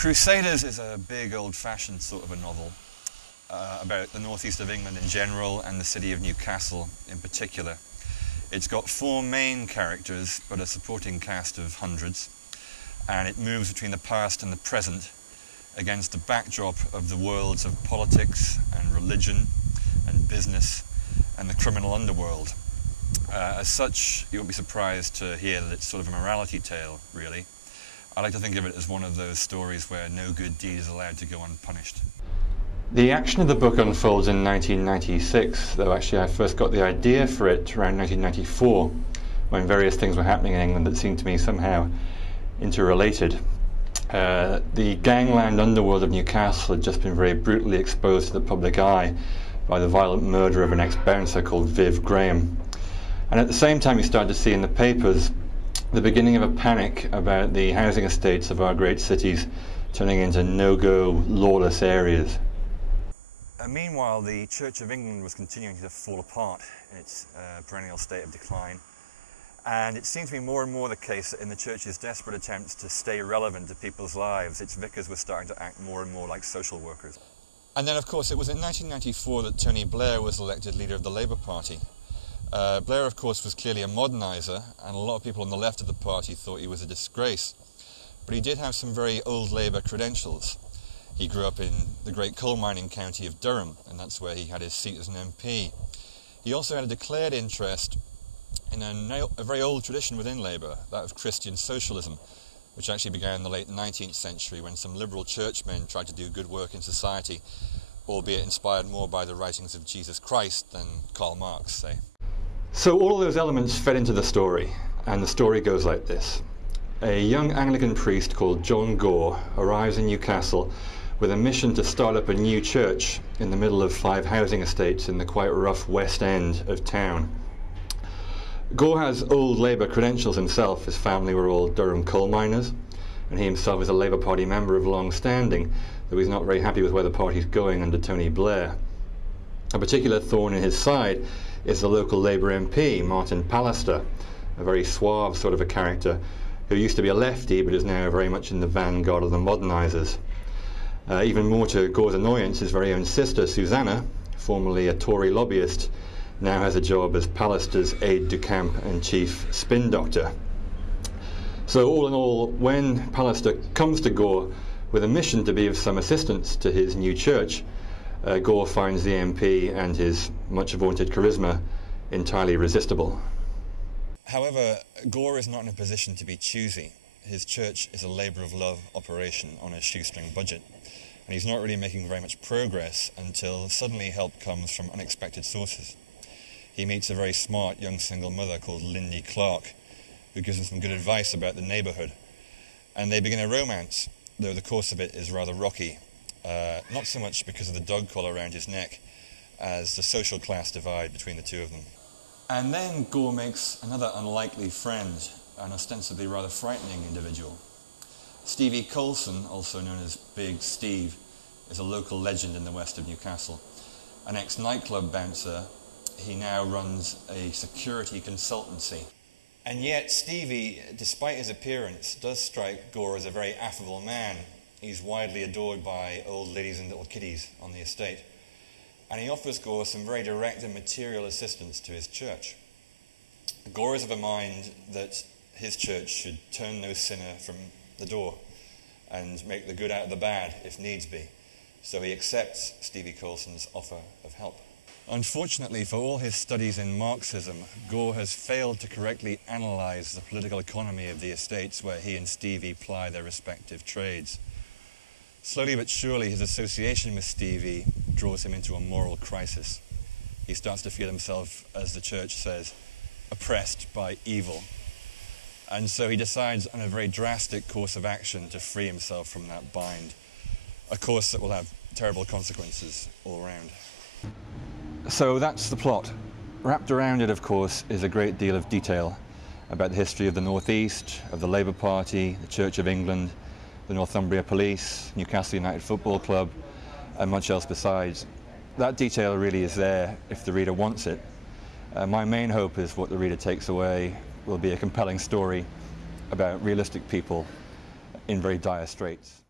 Crusaders is a big old-fashioned sort of a novel about the northeast of England in general and the city of Newcastle in particular. It's got four main characters but a supporting cast of hundreds, and it moves between the past and the present against the backdrop of the worlds of politics and religion and business and the criminal underworld. As such, you won't be surprised to hear that it's sort of a morality tale, really. I like to think of it as one of those stories where no good deed is allowed to go unpunished. The action of the book unfolds in 1996, though actually I first got the idea for it around 1994, when various things were happening in England that seemed to me somehow interrelated. The gangland underworld of Newcastle had just been very brutally exposed to the public eye by the violent murder of an ex-bouncer called Viv Graham. And at the same time you started to see in the papers the beginning of a panic about the housing estates of our great cities turning into no-go, lawless areas. Meanwhile, the Church of England was continuing to fall apart in its perennial state of decline. And it seemed to be more and more the case that in the Church's desperate attempts to stay relevant to people's lives, its vicars were starting to act more and more like social workers. And then, of course, it was in 1994 that Tony Blair was elected leader of the Labour Party. Blair, of course, was clearly a moderniser, and a lot of people on the left of the party thought he was a disgrace. But he did have some very old Labour credentials. He grew up in the great coal mining county of Durham, and that's where he had his seat as an MP. He also had a declared interest in a very old tradition within Labour, that of Christian socialism, which actually began in the late 19th century when some liberal churchmen tried to do good work in society, albeit inspired more by the writings of Jesus Christ than Karl Marx, say. So all of those elements fed into the story, and the story goes like this. A young Anglican priest called John Gore arrives in Newcastle with a mission to start up a new church in the middle of 5 housing estates in the quite rough West End of town. Gore has old Labour credentials himself. His family were all Durham coal miners, and he himself is a Labour Party member of long standing, though he's not very happy with where the party's going under Tony Blair. A particular thorn in his side is the local Labour MP, Martin Pallister, a very suave sort of a character who used to be a lefty but is now very much in the vanguard of the modernisers. Even more to Gore's annoyance, his very own sister, Susanna, formerly a Tory lobbyist, now has a job as Pallister's aide-de-camp and chief spin doctor. So all in all, when Pallister comes to Gore with a mission to be of some assistance to his new church, Gore finds the MP and his much vaunted charisma entirely irresistible. However, Gore is not in a position to be choosy. His church is a labour of love operation on a shoestring budget, and he's not really making very much progress until suddenly help comes from unexpected sources. He meets a very smart young single mother called Lindy Clark, who gives him some good advice about the neighbourhood, and they begin a romance, though the course of it is rather rocky. Not so much because of the dog collar around his neck as the social class divide between the two of them. And then Gore makes another unlikely friend, an ostensibly rather frightening individual. Stevie Coulson, also known as Big Steve, is a local legend in the west of Newcastle. An ex-nightclub bouncer, he now runs a security consultancy. And yet Stevie, despite his appearance, does strike Gore as a very affable man. He's widely adored by old ladies and little kiddies on the estate. And he offers Gore some very direct and material assistance to his church. Gore is of a mind that his church should turn no sinner from the door and make the good out of the bad if needs be. So he accepts Stevie Coulson's offer of help. Unfortunately, for all his studies in Marxism, Gore has failed to correctly analyse the political economy of the estates where he and Stevie ply their respective trades. Slowly but surely, his association with Stevie draws him into a moral crisis. He starts to feel himself, as the church says, oppressed by evil. And so he decides on a very drastic course of action to free himself from that bind, a course that will have terrible consequences all around. So that's the plot. Wrapped around it, of course, is a great deal of detail about the history of the North East, of the Labour Party, the Church of England, the Northumbria Police, Newcastle United Football Club, and much else besides. That detail really is there if the reader wants it. My main hope is what the reader takes away will be a compelling story about realistic people in very dire straits.